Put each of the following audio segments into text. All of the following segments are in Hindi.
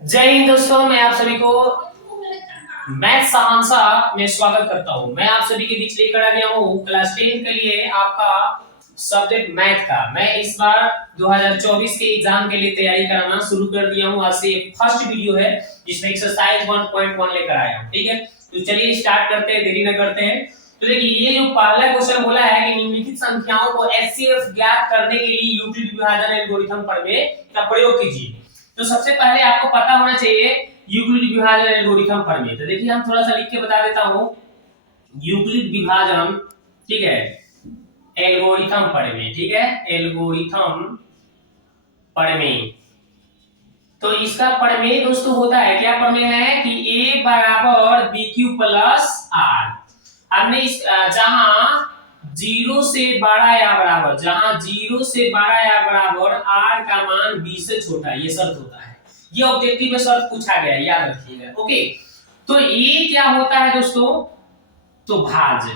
जय हिंद दोस्तों, मैं आप सभी को मैथ सहांसा में स्वागत करता हूं। मैं आप सभी के बीच लेकर आ गया हूं क्लास 10 के लिए आपका सब्जेक्ट मैथ का। मैं इस बार 2024 के एग्जाम के लिए तैयारी कराना शुरू कर दिया हूं। आज से फर्स्ट वीडियो है जिसमें एक्सरसाइज 1.1 लेकर आया हूं। ठीक है, तो चलिए स्टार्ट करते हैं, देरी न करते हैं। तो देखिए, ये जो पहला क्वेश्चन बोला है कि निम्नलिखित संख्याओं को एचसीएफ ज्ञात करने के लिए यूक्लिड विभाजन एल्गोरिथम प्रमेय का प्रयोग कीजिए। तो सबसे पहले आपको पता होना चाहिए यूक्लिड विभाजन एल्गोरिथम प्रमेय। तो देखिए, हम थोड़ा सा लिख के बता देता हूं। यूक्लिड विभाजन, ठीक है, एल्गोरिथम प्रमेय, ठीक है, एल्गोरिथम प्रमेय। तो इसका प्रमेय दोस्तों होता है, क्या प्रमेय है कि a बराबर बी क्यू प्लस आर। हमने इस जहां जीरो से बड़ा या बराबर, जहां जीरो से बड़ा या बराबर आर का मान बी से छोटा है, ये शर्त होता है। ये ऑब्जेक्टिव में शर्त पूछा गया है, याद रखिएगा। ओके, तो ए क्या होता है दोस्तों? तो भाज।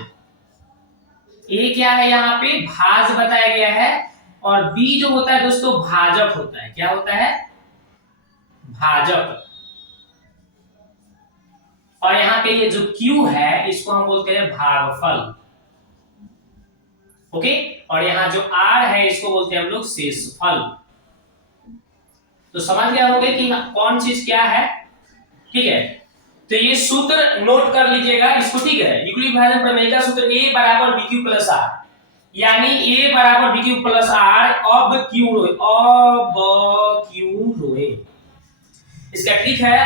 ए क्या है यहाँ पे? भाज बताया गया है। और बी जो होता है दोस्तों, भाजक होता है। क्या होता है? भाजक। और यहाँ पे ये जो Q है इसको हम बोलते हैं भागफल। ओके, और यहाँ जो R है इसको बोलते हैं हम लोग शेषफल। तो समझ गया होंगे कि कौन चीज क्या है। ठीक है, तो ये सूत्र नोट कर लीजिएगा इसको। ठीक है, यूक्लिड विभाजन प्रमेय का सूत्र A बराबर BQ प्लस R, यानी A बराबर BQ प्लस R। अब Q रोए, अब Q रोए, इसका ट्रिक है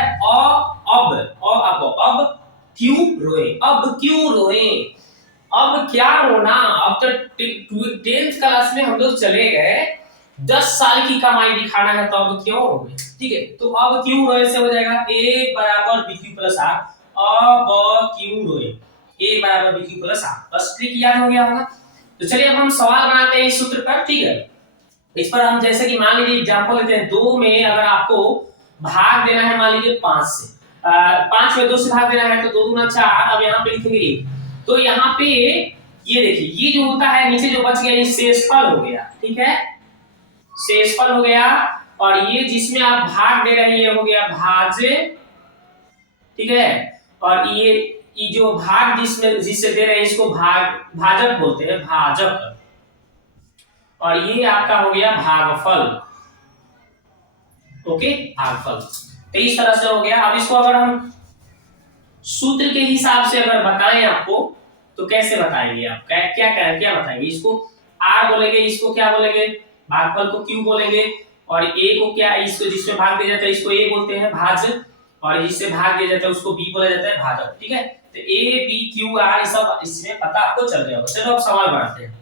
अब क्यों रोए, अब क्यों रोए, अब क्या रोना। अब तो 10th क्लास में हम लोग चले गए, 10 साल की कमाई दिखाना है, तो अब क्यों रोए। ठीक है, तो अब क्यों रोए से हो जाएगा a बराबर bq प्लस r। अब क्यों रोए, a बराबर bq प्लस r। बस ट्रिक याद हो गया होगा। तो चलिए अब हम सवाल बनाते हैं इस सूत्र पर। ठीक है, इस पर हम जैसे कि मान लीजिए एग्जांपल लेते हैं। 2 में अगर आपको भाग देना है, मान लीजिए 5 से, 5 में 2 से भाग देना है, तो 2 दूना 4। अब यहाँ पे लिखेंगे 1। तो यहाँ पे ये देखिए, ये जो होता है नीचे जो बच गया ये शेषफल हो गया। ठीक है, शेषफल हो गया। और ये जिसमें आप भाग दे रहे हैं ये हो गया भाज्य। ठीक है, और ये जो भाग जिससे दे रहे हैं इसको भाजक बोलते हैं, भाजक। और ये आपका हो गया भागफल। ओके, भागफल। तो इस तरह से हो गया। अब इसको अगर हम सूत्र के हिसाब से अगर बताएं आपको, तो कैसे बताएंगे आप? क्या बताएंगे? इसको आर बोलेंगे, इसको क्या बोलेंगे? भागफल को क्यू बोलेंगे। और ए को क्या, इसको जिसमें भाग दिया जाता है इसको ए बोलते हैं, भाज्य। और जिससे भाग दिया जाता है उसको बी बोला जाता है, भाजक। ठीक है, तो ए बी क्यू आर सब इसमें पता आपको चल गया होगा। चलो अब सवाल बनाते हैं।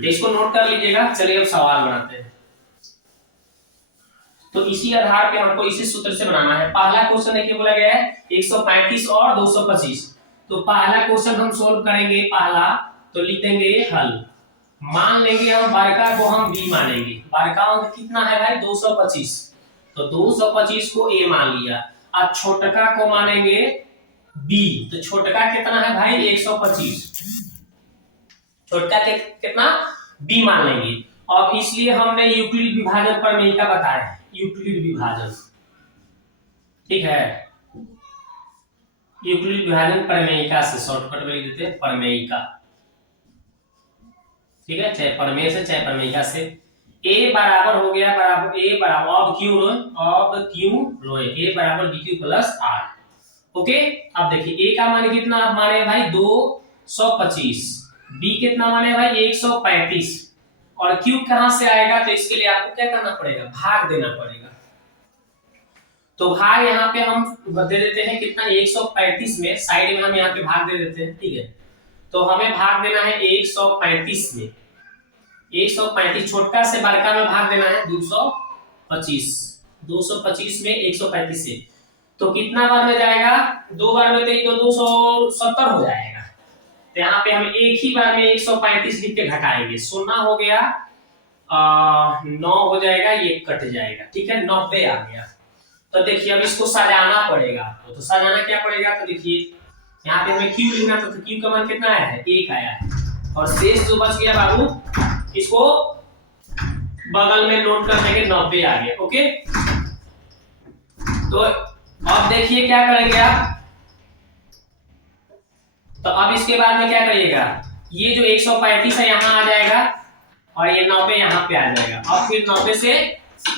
तो इसको नोट कर लीजिएगा। चलिए अब सवाल बनाते हैं। तो इसी आधार पे हमको इसी सूत्र से बनाना है। पहला क्वेश्चन है, बोला गया है 135 और 225। तो पहला क्वेश्चन हम सोल्व करेंगे। पहला तो लिख देंगे हल। मान लेंगे हम बड़का को हम बी मानेंगे। बड़का अंक कितना है भाई? 225। तो 225 को ए मान लिया। अब छोटका को मानेंगे बी। तो छोटका कितना है भाई? 125। छोटका कितना? बी मान लेंगे। और इसलिए हमने यूक्लिड विभाजन प्रमेय का बताया है, यूक्लिड विभाजन। ठीक है, यूक्लिड विभाजन प्रमेयिका से शॉर्टकट में लिख देते हैं, प्रमेयिका। ठीक है, चाहे प्रमेय से चाहे प्रमेयिका से। a बराबर हो गया, बराबर a बराबर अब क्यू रोए, अब क्यू रोए, a बराबर bq प्लस r। ओके, अब देखिए a का मान कितना आप माने भाई? 225। b कितना माने भाई? 135। और q कहां से आएगा? तो इसके लिए आपको क्या करना पड़ेगा? भाग देना पड़ेगा। तो भाग यहाँ पे हम दे देते हैं कितना? 135 में। साइड में हम यहाँ पे भाग दे देते हैं। ठीक है, तो हमें भाग देना है 135 में। 135 छोटका से बड़का में भाग देना है 225। 225 में 135 से तो कितना बार में जाएगा? 2 बार में तो 270 हो जाएगा। तो यहाँ पे हम एक ही बार में 135 लिख के घटाएंगे। 0 हो गया, 9 हो जाएगा, ये कट जाएगा। ठीक है, 90 आ गया। तो देखिए अब इसको सजाना पड़ेगा आपको। तो सजाना क्या पड़ेगा? तो देखिए यहाँ पे हमें क्यू लिखना था, तो क्यू का मान कितना आया है? 1 आया है। और शेष जो बच गया बाबू, इसको बगल में नोट कर देंगे 90 आ गया। ओके, तो अब देखिए क्या करेंगे आप। तो अब इसके बाद में क्या करिएगा, ये जो 135 है यहाँ आ जाएगा और ये 90 यहाँ पे आ जाएगा। अब फिर 90 से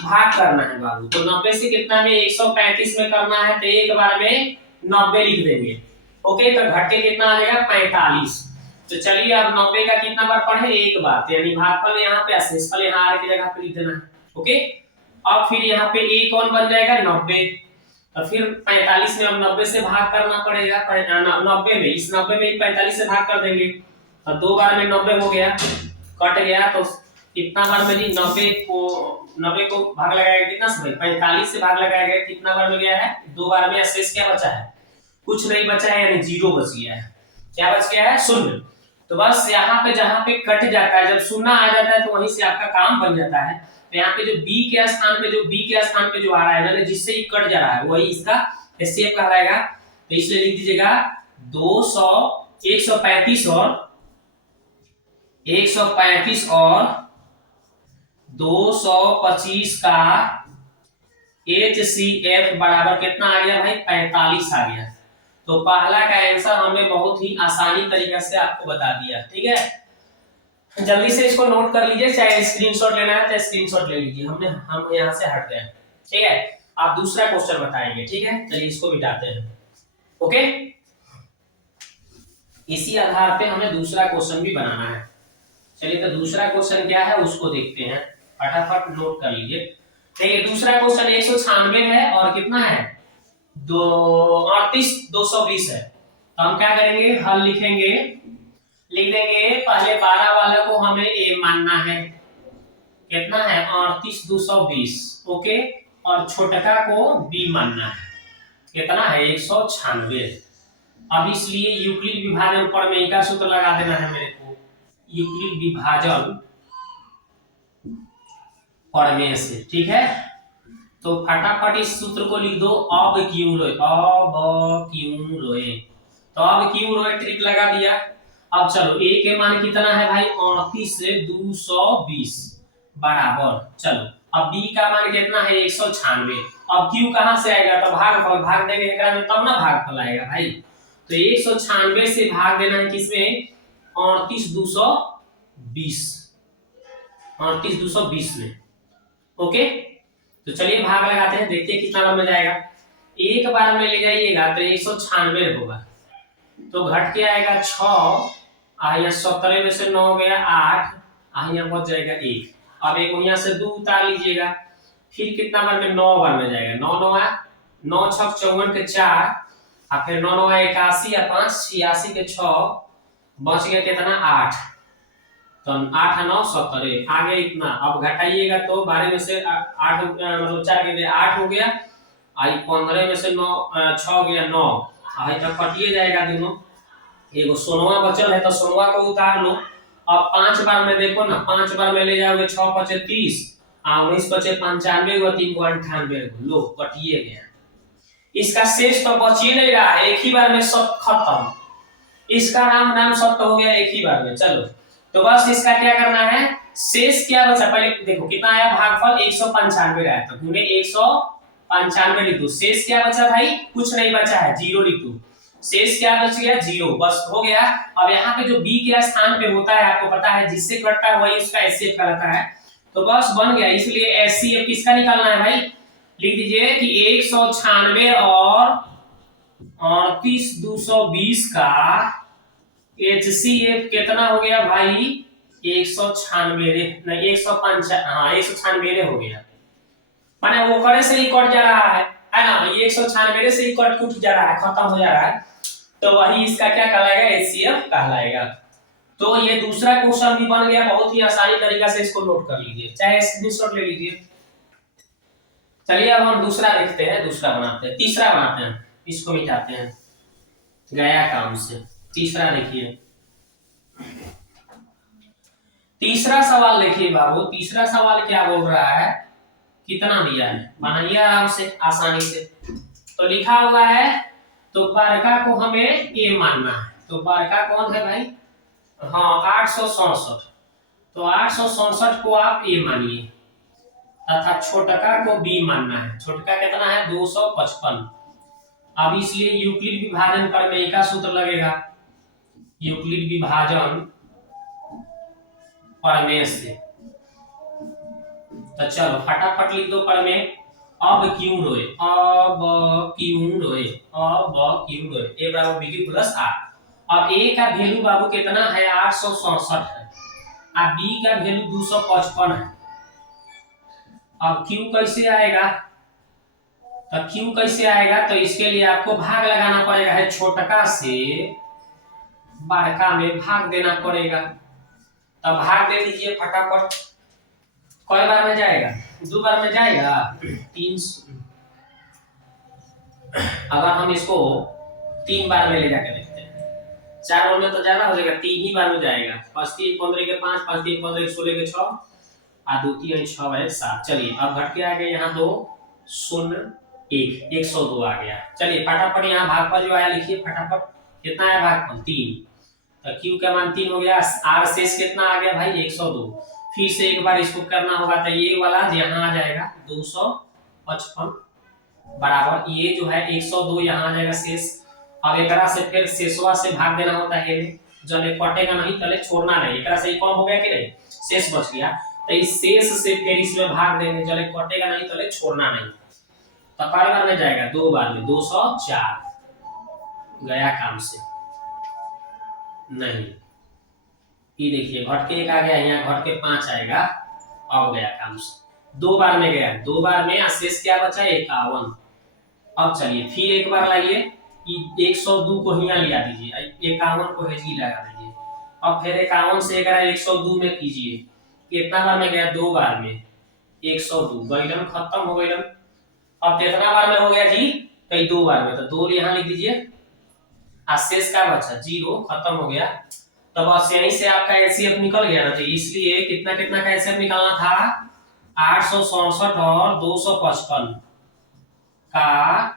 भाग करना है बाबू। तो 90 से कितना में 135 में करना है, तो एक बार में 90 लिख देंगे। ओके, तो घट के कितना आ जाएगा 45। तो चलिए अब 90 का कितना बार पढ़े, एक बार, तो यानी भागफल यहाँ पे शेषफल यहाँ आर की जगह पे लिख देना है। ओके, अब फिर यहाँ पे a कौन बन जाएगा 90, और फिर 45 में अब 90 से भाग करना पड़ेगा। 90 में, इस 90 में 45 से भाग कर देंगे, तो दो बार में 90 हो गया, कट गया। तो कितना बार में जी 90 को भाग लगाएगा कितना से, 45 से भाग लगाएगा कितना बार में गया है, दो बार में। शेष क्या बचा है, कुछ नहीं बचा है, यानी जीरो बच गया है। क्या बच गया है, शून्य। तो बस यहाँ पे जहाँ पे कट जाता है, जब शून्य आ जाता है तो वहीं से आपका काम बन जाता है। तो यहाँ पे जो b के स्थान पे जो आ रहा है, मैंने जिससे ही कट जा रहा है वही इसका एचसीएफ कहलाएगा। तो इसलिए लिख दीजिएगा 135 और 225 का HCF बराबर कितना आ गया भाई, 45 आ गया। तो पहला का आंसर हमने बहुत ही आसानी तरीके से आपको बता दिया। ठीक है, जल्दी से इसको नोट कर लीजिए, चाहे स्क्रीनशॉट लेना है चाहे स्क्रीनशॉट ले लीजिए। हम यहाँ से हट गए। ठीक है, आप दूसरा क्वेश्चन बताएंगे। ठीक है, चलिए इसको मिटाते हैं। ओके, इसी आधार पे हमें दूसरा क्वेश्चन भी बनाना है। चलिए, तो दूसरा क्वेश्चन क्या है उसको देखते हैं, फटाफट नोट कर लीजिए। देखिए, दूसरा क्वेश्चन 196 है और कितना है 220 है। तो हम क्या करेंगे, हल लिखेंगे, लिख देंगे पहले 12 वाला को हमें ए मानना है, कितना है 38220। ओके, और छोटका को बी मानना है, कितना है 196। अब इसलिए यूक्लिड विभाजन प्रमेय का सूत्र लगा देना है मेरे को, यूक्लिड विभाजन प्रमेय से। ठीक है, तो फटाफट इस सूत्र को लिख दो, अब क्यों रोए, तो अब क्यों रोए ट्रिक लगा दिया। अब चलो a के मान कितना है भाई 38 से 220 बराबर, चलो अब b का मान कितना है 196। अब q कहां से आएगा, तो भागफल, भाग देंगे एकरा में तब ना भागफल आएगा भाई। तो 196 से भाग देना है किसमें, 38220 में। ओके, तो चलिए भाग लगाते हैं, देखते हैं कितना बार में जाएगा। एक बार में ले जाइएगा तो 196 होगा, तो घट के आएगा 6, यहाँ 17 में से 9 गया 8, यहाँ बच जाएगा 1। अब एक यहाँ से 2 उतार लीजिएगा, फिर कितना बार में 9 बार में जाएगा, 9 6 54 के 4, और फिर 9 9 81 या 5 86 के 6, बच गया कितना 8। तो 8 9 17 आगे इतना। अब घटाइएगा तो 12 में से 8 मतलब 4 के 8 हो गया, आई 15 में से 9 6 गया 9, आई तक कटिए जाएगा दोनों। एगो सोनवा बचल है तो सोनवा को उतार लो। अब 5 बार में देखो ना, 5 बार में ले जाओगे 6 5 30, 19 5 95 और 3 98, लो कटिए गया। इसका शेष तो बच ही नहीं रहा, एक ही बार में सब खत्म, इसका नाम सब हो गया एक ही बार में। चलो, तो बस इसका क्या करना है, शेष क्या बचा, पहले देखो कितना आया, भागफल 195 आया, तो हमने 195 लिख दो। शेष क्या बचा भाई, कुछ नहीं बचा है, जीरो लिख दो। शेष क्या बच गया, जीरो, बस हो गया। अब यहाँ पे जो b के स्थान पे होता है आपको पता है, जिससे कटता है वही उसका एचसीएफ कहलाता है। तो बस बन गया, इसलिए एचसीएफ किसका निकालना है भाई, लिख दीजिए कि 196 और 38220 का HCF कितना हो गया भाई 196 नहीं 195, हाँ 196 हो गया। माने वो करे से ही कट जा रहा है ना, ये 196 से ही कट कुट जा रहा है, खत्म हो जा रहा है, तो वही इसका क्या कहलाएगा, HCF कहलाएगा। तो ये दूसरा क्वेश्चन भी बन गया, बहुत ही आसानी तरीका से इसको नोट कर लीजिए, चाहे स्क्रीनशॉट ले लीजिए। चलिए अब हम दूसरा देखते हैं, दूसरा बनाते हैं, तीसरा बनाते हैं, इसको मिटाते हैं गया काम से। तीसरा देखिए, तीसरा सवाल देखिए बाबू, तीसरा सवाल क्या बोल रहा है, कितना दिया है, बनाइए आराम से आसानी से। तो लिखा हुआ है, तो बड़का को हमें ए मानना है, तो बड़का कौन है भाई, हाँ 867, तो 867 को आप ए मानिए। तथा छोटका को b मानना है। छोटका कितना है 255। अब इसलिए यूक्लिड विभाजन प्रमेय का सूत्र लगेगा, यूक्लिड विभाजन प्रमेय से। तो चलो फटाफट लिख दो प्रमेय। अब क्यों रोए, अब क्यों रोए, अब क्यों रोए, ए बराबर बी क्यू प्लस आर। अब ए का वैल्यू बाबू कितना है 867 है, अब बी का वैल्यू 255 है। अब क्यू कैसे आएगा, तो क्यू कैसे आएगा, तो इसके लिए आपको भाग लगाना पड़ेगा, है छोटका से बड़का में भाग देना पड़ेगा। तब भाग दे दीजिए फटाफट। कई बार में जाएगा, 2 बार में जाएगा, 3। अगर हम इसको 3 बार में ले जाकर देखते हैं, 4 बार में तो ज्यादा हो जाएगा, 3 ही बार में जाएगा। 5 3 15 के 5, 5 3 15 16 के 6, आ 2 3 6 है 7। चलिए अब घट के आ गए यहाँ 2 0 1 102 आ गया। चलिए फटाफट यहाँ भागफल जो आया लिखिए फटाफट, कितना है भागफल 3। तो q का मान 3 हो गया, r शेष कितना आ गया भाई 102। फिर से एक बार इसको करना होगा, तो ये वाला यहाँ आ जाएगा 255 बराबर ये जो है 102 यहाँ आ जाएगा शेष। अब एकरा से फिर शेषवा से भाग देना होता है, जब ये कटेगा नहीं तले छोड़ना नहीं, एकरा से कम हो गया कि नहीं, शेष बच गया, तो इस शेष से फिर इसमें भाग देंगे, जब कटेगा नहीं तले छोड़ना नहीं। तो कई बार में जाएगा 2 बार में, 204 गया काम से नहीं। ये देखिए घट के 1 आ गया, यहाँ घट के 5 आएगा, अब गया काम से। 2 बार में गया, 2 बार में शेष क्या बचा 51। अब चलिए फिर एक बार लाइए, 102 को यहाँ लिया दीजिए, 51 को हेजी लगा दीजिए। अब फिर 51 से अगर 102 में कीजिए, कितना बार में गया 2 बार में 102 गईलन खत्म हो गईलन। अब कितना बार में हो गया जी, कई 2 बार में, तो 2 यहाँ लिख दीजिए, शेष का बचा 0 खत्म हो गया। तो बस यहीं से आपका एचसीएफ निकल गया ना, तो इसलिए कितना कितना का एचसीएफ निकालना था 867 और 255 का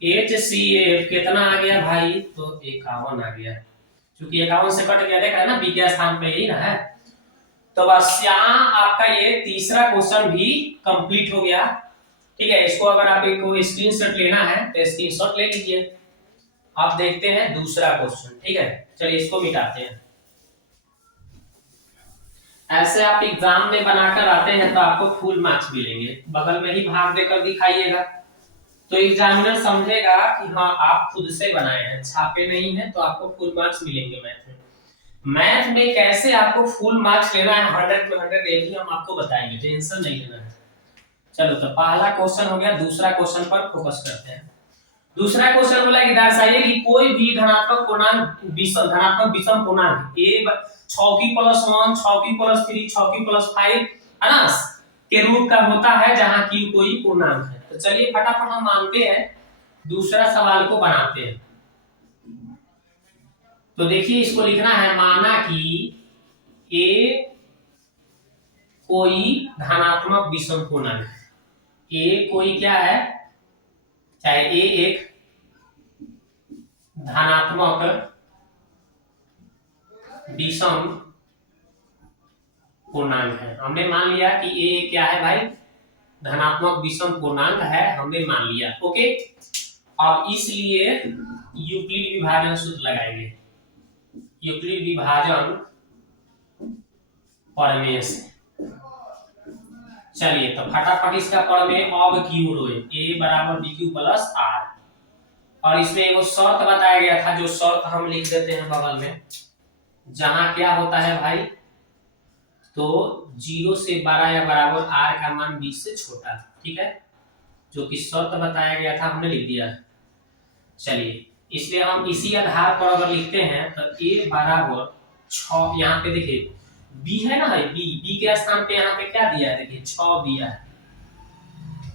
HCF कितना आ गया भाई, तो 51 आ गया। क्योंकि 51 से कट गया, देखा है ना बी के स्थान पे ही ना है। तो बस यहाँ आपका ये तीसरा क्वेश्चन भी कंप्लीट हो गया। ठीक है, इसको अगर आप एक स्क्रीनशॉट लेना है तो स्क्रीनशॉट ले लीजिए। अब देखते हैं दूसरा क्वेश्चन। ठीक है, चलिए इसको मिटाते हैं। ऐसे आप एग्जाम में बनाकर आते हैं तो आपको फुल मार्क्स मिलेंगे, बगल में ही भाग देकर दिखाइएगा, तो एग्जामिनर समझेगा कि हाँ आप खुद से बनाए हैं, छापे नहीं है, तो आपको फुल मार्क्स मिलेंगे। मैथ में कैसे आपको फुल मार्क्स लेना है 100 में 100, ये भी हम आपको बताएंगे, टेंशन नहीं लेना है। चलो तो पहला क्वेश्चन हो गया, दूसरा क्वेश्चन पर फोकस करते हैं। दूसरा क्वेश्चन बोला कि दर्शाइए कि कोई भी धनात्मक पूर्णांक विषम पूर्णांक a 6 की प्लस 1 6 की प्लस 3 6 की प्लस 5 है ना के रूप का होता है, जहां की कोई पूर्णांक है। तो चलिए फटाफट हम मानते हैं, दूसरा सवाल को बनाते हैं। तो देखिए इसको लिखना है, माना कि a कोई धनात्मक विषम पूर्णांक है, a कोई क्या है, चाहे a एक धनात्मक विषम पूर्णांक है। हमने मान लिया कि a क्या है भाई, धनात्मक विषम पूर्णांक है, हमने मान लिया। ओके, अब इसलिए यूक्लिड विभाजन सूत्र लगाएंगे, यूक्लिड विभाजन प्रमेय से। चलिए तो फटाफट इसका प्रमेय, अब क्यू रोए a बराबर बी क्यू प्लस आर, और इसमें एक शर्त बताया गया था, जो शर्त हम लिख देते हैं बगल में, जहां क्या होता है भाई, तो 0 से बड़ा या बराबर r का मान 20 से छोटा। ठीक है, जो कि शर्त बताया गया था हमने लिख दिया। चलिए इसलिए हम इसी आधार पर अगर लिखते हैं तो a बराबर 6, यहाँ पे देखिए b है ना, है b के स्थान पे यहाँ पे क्या दिया है, देखिए 6 दिया है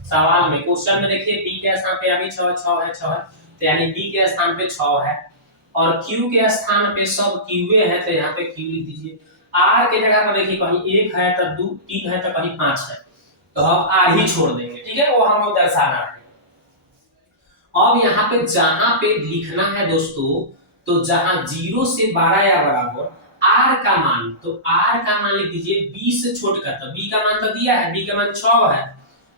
सवाल में, क्वेश्चन में देखिए b के स्थान पे अभी 6 है, तो यानी b के स्थान पे 6 है, और q के स्थान पे सब q है, तो यहाँ पे q लिख दीजिए। r के जगह पर देखिए कहीं 1 है तो 2 3 है तो कहीं 5 है, तो हम r ही छोड़ देंगे। ठीक है, वो हम दर्शाना है। अब यहाँ पे जहां पे लिखना है दोस्तों, तो जहां 0 से 12 या बराबर आर का मान, तो आर का मान लिख दीजिए बी से छोटे का, तो बी का मान तो दिया है, बी का मान 6 है,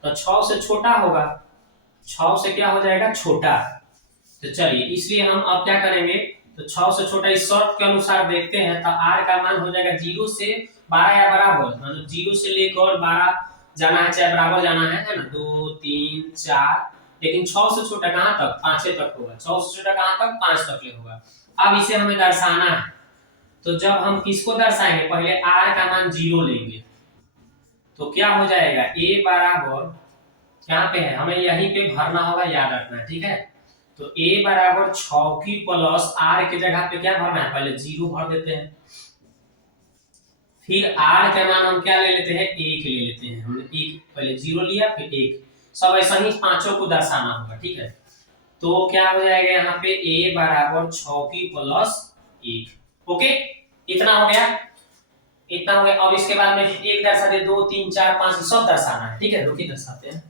तो 6 से छोटा होगा, 6 से क्या हो जाएगा छोटा। तो चलिए इसलिए हम अब क्या करेंगे, तो 6 से छोटा इस शर्त के अनुसार देखते हैं, तो आर का मान हो जाएगा 0 से 12 या बराबर, मतलब 0 से लेकर 12 जाना है, चाहे बराबर जाना है ना, 2 3 4, लेकिन 6 से छोटा कहां तक, 5 तक होगा, 6 से छोटा कहां तक, 5 तक ले होगा। अब इसे हमें दर्शाना है, तो जब हम किसको दर्शाएंगे, पहले r का मान 0 लेंगे, तो क्या हो जाएगा a बराबर, यहाँ पे है हमें यहीं पे भरना होगा, याद रखना है, ठीक है। तो a बराबर 6 की प्लस r की जगह पे क्या भरना है, पहले 0 भर देते हैं, फिर r का मान हम क्या ले लेते हैं, 1 ले लेते हैं, हमने 1 पहले 0 लिया फिर 1, सब ऐसा ही पांचों को दर्शाना होगा, ठीक है। तो क्या हो जाएगा यहाँ पे a बराबर 6 की प्लस 1, ओके, इतना हो गया, इतना हो गया। अब इसके बाद में एक दर्शा दे, 2 3 4 5 सब दर्शाना है, ठीक है, रुकिए दर्शाते हैं।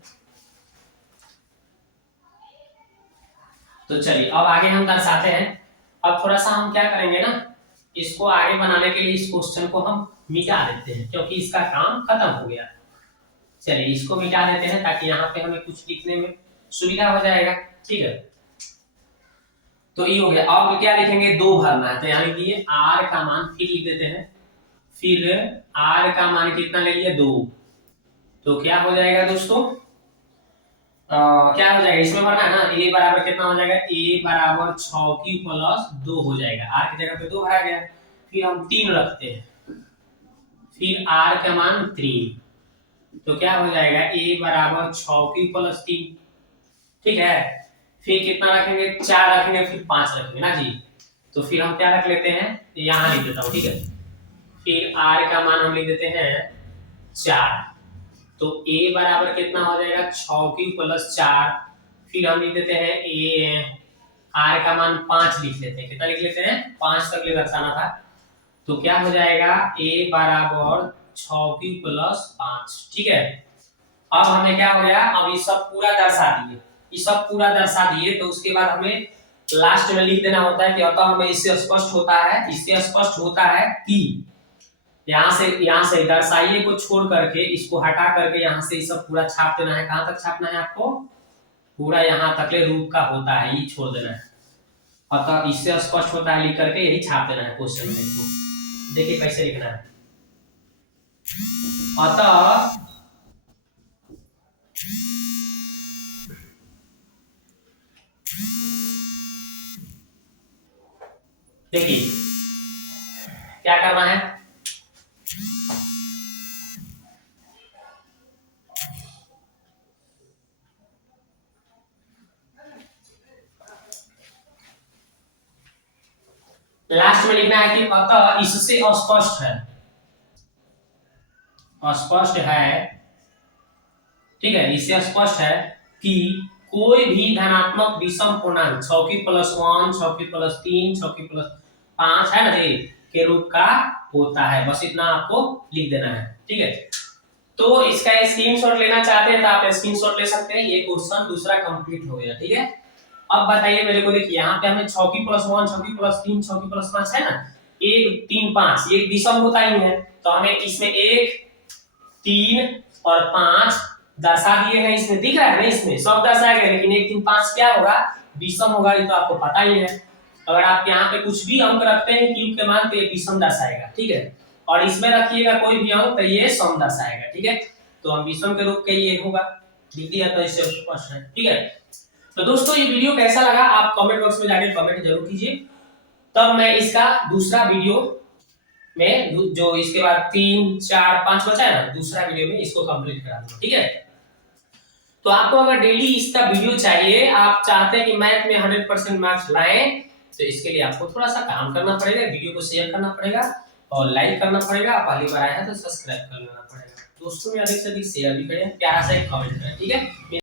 तो चलिए अब आगे हम दर्शाते हैं। अब थोड़ा सा हम क्या करेंगे ना, इसको आगे बनाने के लिए इस क्वेश्चन को हम मिटा देते हैं, क्योंकि इसका काम खत्म हो गया। चलिए इसको मिटा देते हैं ताकि यहाँ पे हमें कुछ लिखने में सुविधा हो जाएगा, ठीक है। तो ये हो गया, अब क्या लिखेंगे, 2 भरना है, तो यहाँ लिख दिए r का मान, फिर लिख देते हैं, फिर r का मान कितना ले लिया 2, तो क्या हो जाएगा दोस्तों, क्या हो जाएगा, इसमें भरना है ना, a बराबर कितना हो जाएगा, a बराबर 6 की प्लस 2 हो जाएगा, r की जगह पे 2 भरा गया, फिर हम 3 रखते हैं, फिर r का मान 3, तो क्या हो जाएगा a बराबर 6 की प्लस 3, ठीक है। फिर कितना रखेंगे, 4 रखेंगे, फिर 5 रखेंगे ना जी, तो फिर हम क्या रख लेते हैं, यहाँ लिख देता हूँ, ठीक है। फिर r का मान हम लिख देते हैं 4, तो a बराबर कितना हो जाएगा, 6 की प्लस 4, फिर हम लिख देते हैं a, r का मान 5 लिख लेते हैं, कितना लिख लेते हैं, 5 तक ले दर्शाना था, तो क्या हो जाएगा a बराबर 6 की प्लस 5, ठीक है। अब हमें क्या हो गया, अब ये सब पूरा दर्शा दिए, ये सब पूरा दर्शा दिए, तो उसके बाद हमें लास्ट में लिख देना होता है कि अतः हमें इससे स्पष्ट होता है, इससे स्पष्ट होता है कि यहाँ से दर्शाइए को छोड़ करके, इसको हटा करके यहाँ से ये सब पूरा छाप देना है, कहां तक छापना है आपको, पूरा यहाँ तक ले रूप का होता है, ये छोड़ देना है, अतः इससे स्पष्ट होता है लिख करके यही छाप देना है क्वेश्चन में। इसको देखिए कैसे लिखना है, अतः देखिए क्या करना है, लास्ट में लिखना है कि अतः इससे अस्पष्ट है, अस्पष्ट है, ठीक है, इससे स्पष्ट है कि कोई भी धनात्मक विषम पूर्णांक 6 की प्लस 1, 6 की प्लस 3, 6 की प्लस 5 है ना जी, के रूप का होता है, बस इतना आपको लिख देना है, ठीक है। तो इसका स्क्रीनशॉट लेना चाहते हैं तो आप स्क्रीनशॉट ले सकते हैं, ये क्वेश्चन दूसरा कंप्लीट हो गया, ठीक है। अब बताइए मेरे को, देखिए यहाँ पे हमें 6 की प्लस 1, 6 की प्लस 3, 6 की प्लस 5 है ना, 1 3 5 ये विषम होता ही है, तो हमें इसमें 1 3 और 5 दर्शा दिए हैं, इसमें दिख रहा है ना, इसमें सब दर्शाया गया, लेकिन 1 3 5 क्या होगा, विषम होगा, ये तो आपको पता ही है। अगर आप यहाँ पे कुछ भी अंक रखते हैं क्यूब के मान, तो ये विषम दर्शाएगा, ठीक है, और इसमें रखिएगा कोई भी अंक तो ये सम दर्शाएगा, ठीक है। तो हम विषम के रूप के ये होगा, लिख दिया, तो इससे स्पष्ट है, ठीक है। तो दोस्तों ये वीडियो कैसा लगा आप कमेंट बॉक्स में जाके कमेंट जरूर कीजिए, तब मैं इसका दूसरा वीडियो में, जो इसके बाद 3 4 5 बचा है ना, दूसरा वीडियो में इसको कंप्लीट करा दूंगा, ठीक है। तो आपको अगर डेली इसका वीडियो चाहिए, आप चाहते हैं कि मैथ में 100% मार्क्स लाएं, तो इसके लिए आपको थोड़ा सा काम करना पड़ेगा, वीडियो को शेयर करना पड़ेगा और लाइक करना पड़ेगा, पहली बार आया है तो सब्सक्राइब कर लेना पड़ेगा, दोस्तों में अधिक से अधिक शेयर भी करें, प्यारा सा एक कमेंट करें, ठीक है।